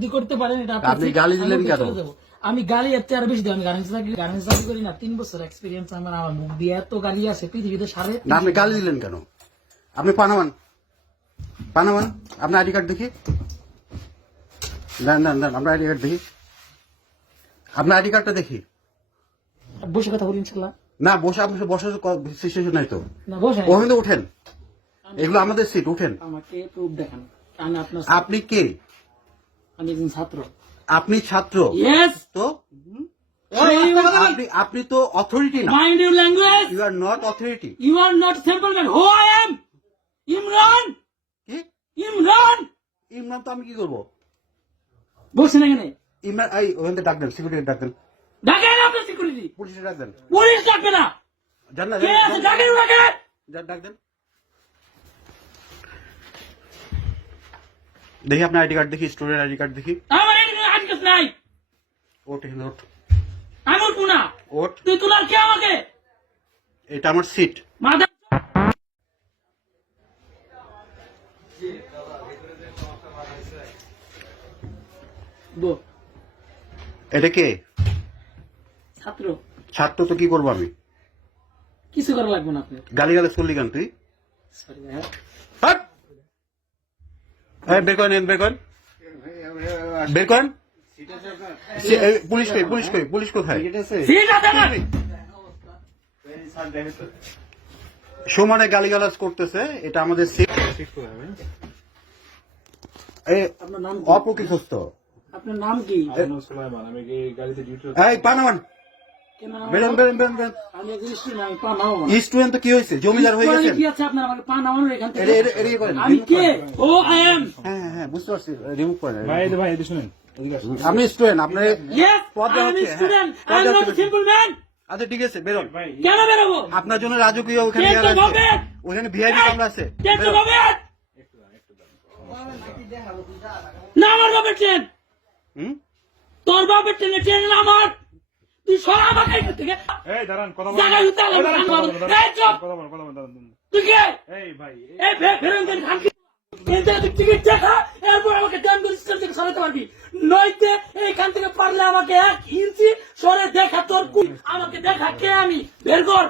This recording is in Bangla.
যদি করতে পারেন এটা আপনি গালি দিলেন কেন? আমি গালি এর চেয়ে বেশি দিই। আমি গার্মেন্টস চাকরি করি না, 3 বছর এক্সপিরিয়েন্স আমার। আমার মুখ দিয়ে এত গালি আছে পৃথিবীতে সাড়ে। না, আপনি গালি দিলেন কেন? আপনি পানামান আপনার আইডি কার্ড দেখি। দেন আপনার আইডি কার্ড দেখি। আপনার আইডি কার্ডটা দেখি। বসে কথা বলি ইনশাল্লাহ। না, বসে আপনার বসার সিচুয়েশন নাই তো। না বসে ওখানে তো উঠেন, এগুলো আমাদের সিট, উঠেন। আমাকে প্রুফ দেখান। আমি আপনার আপনি কে? আমি একজন ছাত্র। আপনি ছাত্র? ইয়েস। তো আপনি তো অথরিটি না। Mind your language. You are not authority. You are not simple man. Who I am? Imran. কি ইমরান? ইমরান তো আমি কি করবো? বসেন এখানে। ইমরান ওখান থেকে ডাক দেন, সিকিউরিটি ডাক দেন, ডাকেন আপনার সিকিউরিটি। পুলিশে ডাক দেন। পুলিশ ডাকবে না। জান না, কে আছে? ডাকেন ওনাকে। ডাক দেন। দেখি আপনার আইডি কার্ড দেখি, স্টুডেন্ট আইডি কার্ড দেখি। আমার এখানে আজকে নাই। ওঠ এখানে, ওঠ আমি উঠবো না। ওঠ। তুই তোলার কে আমাকে? এটা আমার সিট। মাথা বো। এটা কে? ছাত্র। ছাত্র তো কি করবো আমি? কিছু করা লাগবে না আপনার। গালি গালি চললি কেন তুই? সরি ভাই। হাট! বের করেন, বের করেন, বের করেন। পুলিশ কই? পুলিশ কোথায়? ঠিক আছে না। সমানে গালিগালাজ করতেছে, এটা আমাদের সিট। আপনার নাম কি? অপকৃতস্থ। আপনার নাম কি? এই পানামান, কেন? বেরোন। আমি একজন স্টুডেন্ট। আমি পা নামাবো না। স্টুডেন্ট তো কি হয়েছে? জমিদার হয়ে গেছেন? কি আছে আপনার? আমাকে পা নামানোর এখান থেকে। এড়িয়ে করেন। আমি কে? ও আই এম। হ্যাঁ, বুঝতে পারছি, রিমুভ করেন। ভাই শুনেন, আপনি স্টুডেন্ট, আপনার ইয়েস, পদ দেওয়া আই এম হচ্ছে, স্টুডেন্ট। হ্যাঁ, I am not simple man. আচ্ছা ঠিক আছে, বেরোন। কেন বেরোবো? আপনার জন্য রাজকীয় ওখানে Take ইয়ার the আছে, moment! ওখানে ভিআইপি কামরা আছে। টেন তো বেরোন। বাবা। না আমার বাবার ট্রেন। হুম? তোর বাবার ট্রেনে ট্রেন না আমার। তুই সর আমাকে এখান থেকে। এই দাঁড়ান, কথা জায়গায় উঠতে হবে, এই চুপ। তুই কে? এই ভাই, এই ফেরন দেন খান। তুই টিকিট দেখা, এরপর আমাকে ডানগুলি স্টেশন থেকে সরাতে পারবি। নইতে এইখান থেকে পারলে আমাকে 1 ইঞ্চি সরে দেখা তোর আমাকে দেখা কে আমি। বের কর।